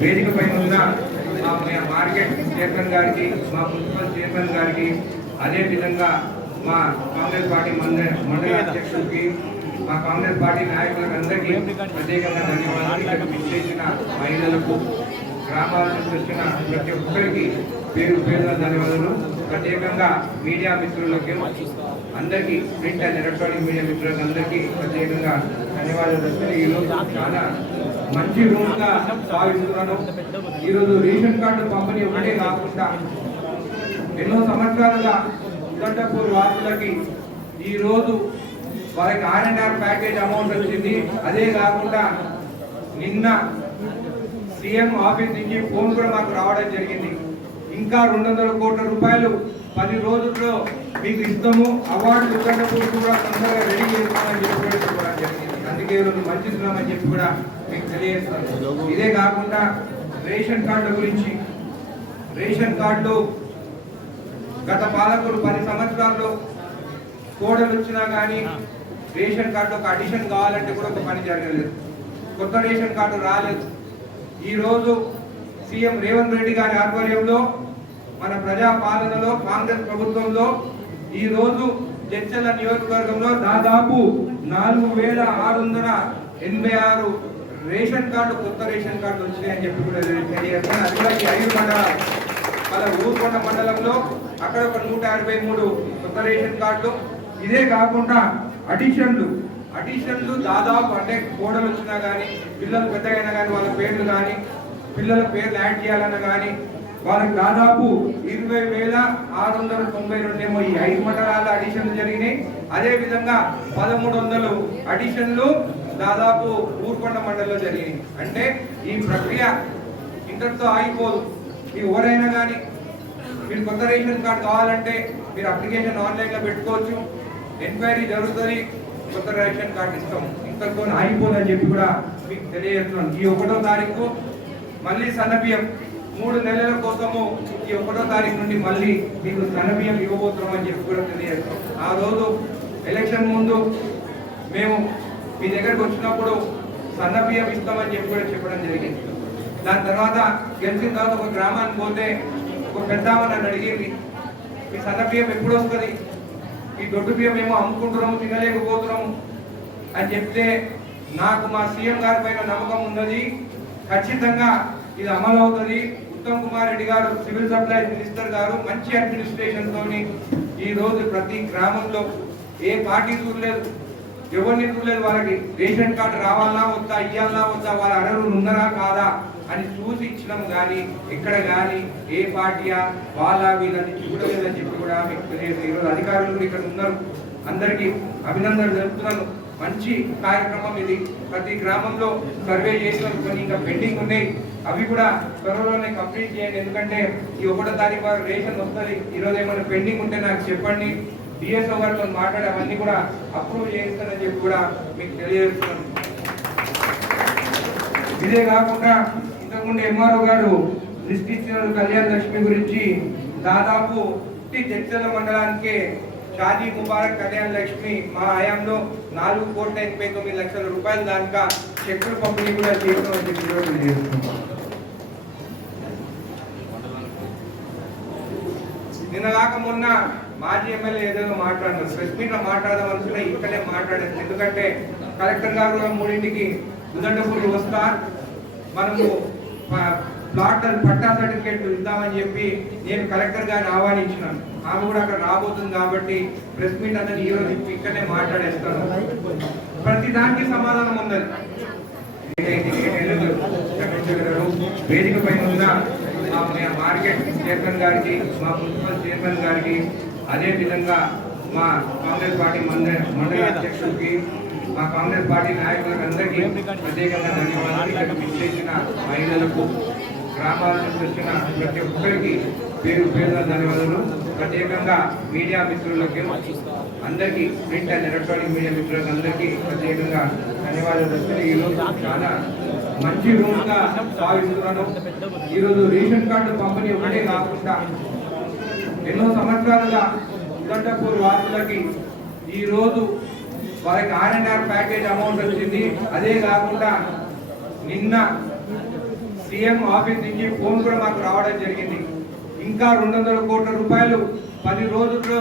వేదిక పైన ఉన్న మా మార్కెట్ చైర్మన్ గారికి మా మున్సిపల్ చైర్మన్ గారికి అదే విధంగా మా కాంగ్రెస్ పార్టీ మండల మండల అధ్యక్షుడికి మా కాంగ్రెస్ పార్టీ నాయకులకు అందరికీ ప్రత్యేకంగా ధన్యవాదాలు ఇక్కడ విచ్చేసిన మహిళలకు గ్రామాల నుంచి వచ్చిన ప్రతి ఒక్కరికి పేరు పేరున ధన్యవాదాలు. ప్రత్యేకంగా మీడియా మిత్రులకి అందరికీ ప్రింట్ అండ్ ఎలక్ట్రానిక్ మీడియా మిత్రులకు అందరికీ ప్రత్యేకంగా ధన్యవాదాలు ఈరోజు చాలా మంచి రూమ్గా భావిస్తున్నాను. ఈరోజు రేషన్ కార్డు పంపిణీ ఒకటే కాకుండా ఎన్నో సంవత్సరాలుగా ఉదండపూర్ వాసులకి ఈ రోజు వారికి R and R package amount వచ్చింది. అదే కాకుండా నిన్న సీఎం ఆఫీస్ నుంచి ఫోన్ కూడా మాకు రావడం జరిగింది. ఇంకా రెండు వందల కోట్ల రూపాయలు పది రోజుల్లో మీకు ఇస్తాము. అవార్డు ఉదండపూర్ కూడా తొందరగా రెడీ చేస్తామని చెప్పి కూడా జరిగింది. అందుకే ఈరోజు మంచిస్తున్నామని చెప్పి కూడా మీకు తెలియజేస్తాను. ఇదే కాకుండా రేషన్ కార్డు గురించి రేషన్ కార్డు గత పాలకులు పది సంవత్సరాల్లో కోడలు వచ్చినా కానీ రేషన్ కార్డు ఒక అడిషన్ కావాలంటే కూడా ఒక పని జరగలేదు. కొత్త రేషన్ కార్డు రాలేదు. ఈ రోజు సీఎం రేవంత్ రెడ్డి గారి ఆధ్వర్యంలో మన ప్రజా పాలనలో కాంగ్రెస్ ప్రభుత్వంలో ఈ రోజు జడ్చల్ల నియోజకవర్గంలో దాదాపు నాలుగు వేల ఆరు వందల ఎనభై ఆరు రేషన్ కార్డు కొత్త రేషన్ కార్డు వచ్చినాయని చెప్పి కూడా తెలియజేస్తాను అది కూడా ఈ ఐదు మండల మన ఊరుకొండ మండలంలో అక్కడ ఒక నూట యాభై మూడు కొత్త రేషన్ కార్డులు. ఇదే కాకుండా అడిషన్లు. అడిషన్లు దాదాపు అంటే కోడలు వచ్చినా కానీ పిల్లలు పెద్దగైనా కానీ వాళ్ళ పేర్లు కానీ పిల్లల పేర్లు యాడ్ చేయాలన్నా కానీ వాళ్ళకి దాదాపు ఇరవై వేల ఆరు వందల తొంభై రెండేమో ఈ ఐదు మండలాల అడిషన్లు జరిగినాయి. అదేవిధంగా పదమూడు వందలు అడిషన్లు దాదాపు ఊరుకొండ మండలిలో జరిగినాయి అంటే ఈ ప్రక్రియ ఇంతటితో ఆగిపోదు. మీరు ఎవరైనా కానీ మీరు కొత్త రేషన్ కార్డు కావాలంటే మీరు అప్లికేషన్ ఆన్లైన్లో పెట్టుకోవచ్చు. ఎంక్వైరీ జరుగుతుంది కొత్త రేషన్ కార్డు ఇస్తాం ఇంతటితో ఆగిపోదని చెప్పి కూడా మీకు తెలియజేస్తున్నాను. ఈ ఒకటో తారీఖు మళ్ళీ సన్నబియ్యం. మూడు నెలల కోసము ఈ ఒకటో తారీఖు నుండి మళ్ళీ మీకు సన్నబియ్యం ఇవ్వబోతున్నాం అని చెప్పి కూడా తెలియజేస్తాం ఆ రోజు ఎలక్షన్ ముందు మేము మీ దగ్గరకు వచ్చినప్పుడు సన్నబియ్యం ఇస్తామని చెప్పి కూడా చెప్పడం జరిగింది. దాని తర్వాత గెలిచిన తర్వాత ఒక గ్రామానికి పోతే ఒక పెద్ద నన్ను అడిగింది మీ సన్న బియ్యం ఎప్పుడు వస్తుంది? ఈ దొడ్డు బియ్యం ఏమో అమ్ముకుంటున్నాము తినలేకపోతున్నాము. అని చెప్తే నాకు మా సీఎం గారి పైన నమ్మకం ఉన్నది. ఖచ్చితంగా ఇది అమలు అవుతుంది. ఉత్తమ్ కుమార్ రెడ్డి గారు సివిల్ సప్లైస్ మినిస్టర్ గారు మంచి అడ్మినిస్ట్రేషన్ తోని ఈ రోజు ప్రతి గ్రామంలో ఏ పార్టీ చూడలేదు. ఎవరిని చూడలేదు వాళ్ళకి రేషన్ కార్డు రావాలా వద్దా ఇయ్యాలా వద్దా వాళ్ళ అర్హులు ఉన్నారా కాదా అని చూసి ఇచ్చినాం కానీ ఎక్కడ కానీ ఏ పార్టీయా వాళ్ళ వీళ్ళని చూడలేదని చెప్పి కూడా మీకు తెలియదు. ఈరోజు అధికారులు కూడా ఇక్కడ ఉన్నారు. అందరికీ అభినందనలు జరుపుతున్నాను మంచి కార్యక్రమం ఇది. ప్రతి గ్రామంలో సర్వే చేసిన. కొన్ని ఇంకా పెండింగ్ ఉన్నాయి. అవి కూడా త్వరలోనే కంప్లీట్ చేయండి. ఎందుకంటే ఈ ఒకటో తారీఖు వారు రేషన్ వస్తుంది. ఈరోజు ఏమైనా పెండింగ్ ఉంటే నాకు చెప్పండి. డిఎస్ఓ గారితో మాట్లాడి అవన్నీ కూడా అప్రూవ్ చేయిస్తానని చెప్పి కూడా మీకు తెలియజేస్తున్నాను. ఇదే కాకుండా ఇంతకుముందు ఎంఆర్ఓ గారు దృష్టి కళ్యాణ్ లక్ష్మి గురించి దాదాపు ఈ జడ్చల మండలానికి షాదీ ముబారక్ కళ్యాణ్ లక్ష్మి మా హయాంలో నాలుగు కోట్ల ఎనభై తొమ్మిది లక్షల రూపాయలు దాకా చెక్కులు పంపిణీ కూడా చేస్తామని చెప్పి నిన్న కాక మొన్న మాజీ ఎమ్మెల్యే ఏదో మాట్లాడినారు ప్రెస్ మీట్లో మాట్లాడదాం ఇక్కడే మాట్లాడేది ఎందుకంటే కలెక్టర్ గారు మూడింటికి ఉదండపూరి వస్తా మనము ప్లాట్ పట్టా సర్టిఫికేట్ ఇద్దామని చెప్పి నేను కలెక్టర్ గారిని ఆహ్వానించినాను. ఆమె కూడా అక్కడ రాబోతుంది కాబట్టి ప్రెస్ మీట్ అనేది ఈ రోజు ఇక్కడనే మాట్లాడేస్తాను. ప్రతి దానికి సమాధానం ఉన్నది వేదిక పైన ఉన్న మా మార్కెట్ చైర్మన్ గారికి మా మున్సిపల్ చైర్మన్ గారికి అదే విధంగా మా కాంగ్రెస్ పార్టీ మండల మండల అధ్యక్షుడికి మా కాంగ్రెస్ పార్టీ నాయకులకు అందరికీ ప్రత్యేకంగా ధన్యవాదాలు విచ్చేసిన మహిళలకు గ్రామాల నుంచి వచ్చిన ప్రతి ఒక్కరికి పేరు పేరున ధన్యవాదాలు. ప్రత్యేకంగా మీడియా మిత్రులకి అందరికీ ప్రింట్ అండ్ ఎలక్ట్రానిక్ మీడియా మిత్రులకు అందరికీ ప్రత్యేకంగా ధన్యవాదాలు వస్తున్నాయి ఈరోజు చాలా మంచి రూమ్గా భావిస్తున్నాను ఈరోజు రేషన్ కార్డు పంపిణీ ఒకటే కాకుండా ఎన్నో సంవత్సరాలుగా ఉదండపూర్ వాసులకి ఈరోజు రోజు వారికి R and R package amount వచ్చింది. అదే కాకుండా నిన్న సీఎం ఆఫీస్ నుంచి ఫోన్ కూడా మాకు రావడం జరిగింది. ఇంకా రెండు వందల కోట్ల రూపాయలు పది రోజుల్లో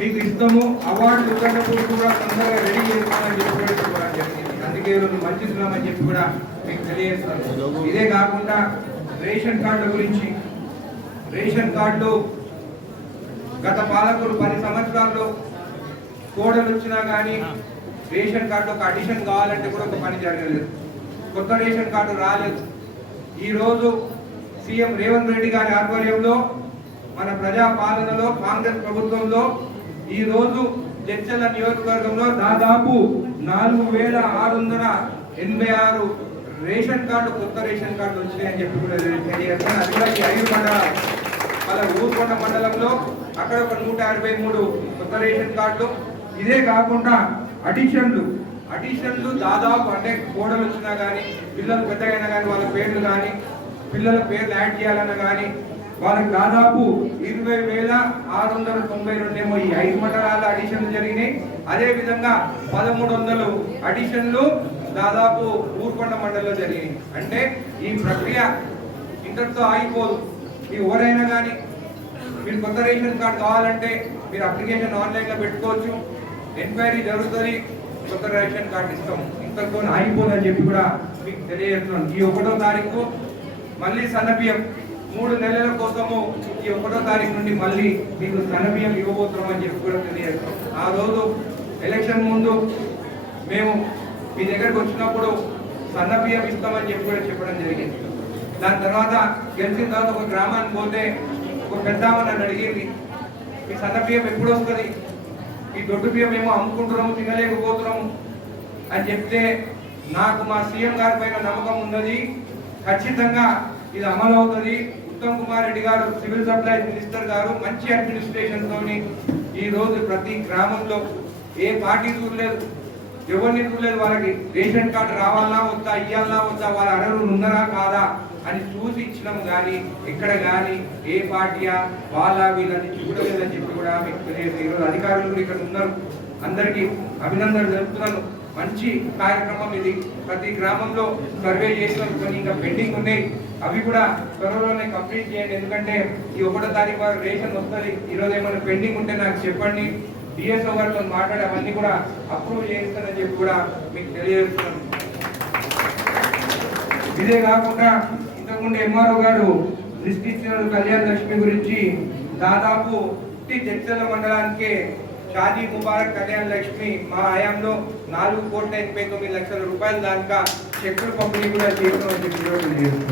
మీకు ఇస్తాము. అవార్డు ఉదండపూర్ కూడా తొందరగా రెడీ చేస్తామని చెప్పి చెప్పడం జరిగింది. అందుకే ఈరోజు మంచిస్తున్నామని చెప్పి కూడా మీకు తెలియజేస్తాను ఇదే కాకుండా రేషన్ కార్డు గురించి రేషన్ కార్డు గత పాలకులు పది సంవత్సరాల్లో కోడలు వచ్చినా కానీ రేషన్ కార్డు ఒక అడిషన్ కావాలంటే కూడా ఒక పని జరగలేదు. కొత్త రేషన్ కార్డు రాలేదు. ఈ రోజు సీఎం రేవంత్ రెడ్డి గారి ఆధ్వర్యంలో మన ప్రజా పాలనలో కాంగ్రెస్ ప్రభుత్వంలో ఈ రోజు జడ్చల నియోజకవర్గంలో దాదాపు నాలుగు వేల ఆరు వందల ఎనభై ఆరు రేషన్ కార్డు కొత్త రేషన్ కార్డు వచ్చినాయని చెప్పి కూడా తెలియజేస్తాను ఈ ఐదు మండలాలు అలా ఊరుకొండ మండలంలో అక్కడ ఒక నూట యాభై మూడు కొత్త రేషన్ కార్డులు. ఇదే కాకుండా అడిషన్లు. అడిషన్లు దాదాపు అంటే కోడలు వచ్చినా కానీ పిల్లలు పెద్దగైనా కానీ వాళ్ళ పేర్లు కానీ పిల్లల పేర్లు యాడ్ చేయాలన్నా కానీ వాళ్ళకి దాదాపు ఇరవై వేల ఆరు వందల తొంభై రెండేమో ఈ ఐదు మండలాల అడిషన్లు జరిగినాయి. అదే విధంగా పదమూడు వందలు అడిషన్లు దాదాపు ఊరుకొండ మండలంలో జరిగినాయి. అంటే ఈ ప్రక్రియ ఇంతటితో ఆగిపోదు. ఎవరైనా కానీ మీరు కొత్త రేషన్ కార్డు కావాలంటే మీరు అప్లికేషన్ ఆన్లైన్లో పెట్టుకోవచ్చు. ఎంక్వైరీ జరుగుతుంది. కొత్త రేషన్ కార్డు ఇస్తాము. ఇంతతో ఆగిపోదని చెప్పి కూడా మీకు తెలియజేస్తున్నాను. ఈ ఒకటో తారీఖు మళ్ళీ సన్నబియ్యం. మూడు నెలల కోసము ఈ ఒకటో తారీఖు నుండి మళ్ళీ మీకు సన్నబియ్యం ఇవ్వబోతున్నాం అని చెప్పి కూడా తెలియజేస్తాం ఆ రోజు ఎలక్షన్ ముందు మేము మీ దగ్గరకు వచ్చినప్పుడు సన్న బియ్యం ఇస్తామని చెప్పి కూడా చెప్పడం జరిగింది. దాని తర్వాత గెలిచిన తర్వాత ఒక గ్రామానికి పోతే ఒక పెద్ద నన్ను అడిగింది. ఈ సన్న బియ్యం ఎప్పుడు వస్తుంది? ఈ దొడ్డు బియ్యం ఏమో అమ్ముకుంటున్నాము తినలేకపోతున్నాము అని చెప్తే నాకు మా సీఎం గారి పైన నమ్మకం ఉన్నది. ఖచ్చితంగా ఇది అమలు అవుతుంది. ఉత్తమ్ కుమార్ రెడ్డి గారు సివిల్ సప్లైస్ మినిస్టర్ గారు మంచి అడ్మినిస్ట్రేషన్ తోని ఈ రోజు ప్రతి గ్రామంలో ఏ పార్టీ చూడలేదు. ఎవరిని చూడలేదు వాళ్ళకి రేషన్ కార్డు రావాలా వద్దా ఇయ్యాలా వద్దా వాళ్ళ అర్హులు ఉన్నారా కాదా? అని చూసి ఇచ్చినాం కానీ ఎక్కడ కానీ ఏ పార్టీయా వాళ్ళ వీళ్ళని చూడలేదని చెప్పి కూడా మీకు తెలియదు ఈరోజు అధికారులు కూడా ఇక్కడ ఉన్నారు. అందరికీ అభినందనలు తెలుపుతున్నాను. మంచి కార్యక్రమం ఇది. ప్రతి గ్రామంలో సర్వే చేసిన కొన్ని ఇంకా పెండింగ్ ఉన్నాయి. అవి కూడా త్వరలోనే కంప్లీట్ చేయండి. ఎందుకంటే ఈ ఒకటో తారీఖు వరకు రేషన్ వస్తుంది. ఈరోజు ఏమైనా పెండింగ్ ఉంటే నాకు చెప్పండి. డిఎస్ఓ గారితో మాట్లాడి అవన్నీ కూడా అప్రూవ్ చేయిస్తానని చెప్పి కూడా మీకు తెలియజేస్తున్నాను. ఇదే కాకుండా ఇంతకుముందు ఎంఆర్ఓ గారు లిస్ట్ ఇచ్చిన కళ్యాణ్ లక్ష్మి గురించి దాదాపు ఈ జడ్చల మండలానికి షాదీ ముబారక్ కళ్యాణ్ లక్ష్మి మా హయాంలో నాలుగు కోట్ల ఎనభై తొమ్మిది లక్షల రూపాయల దాకా చెక్కులు పంపిణీ కూడా చేస్తామని చెప్పి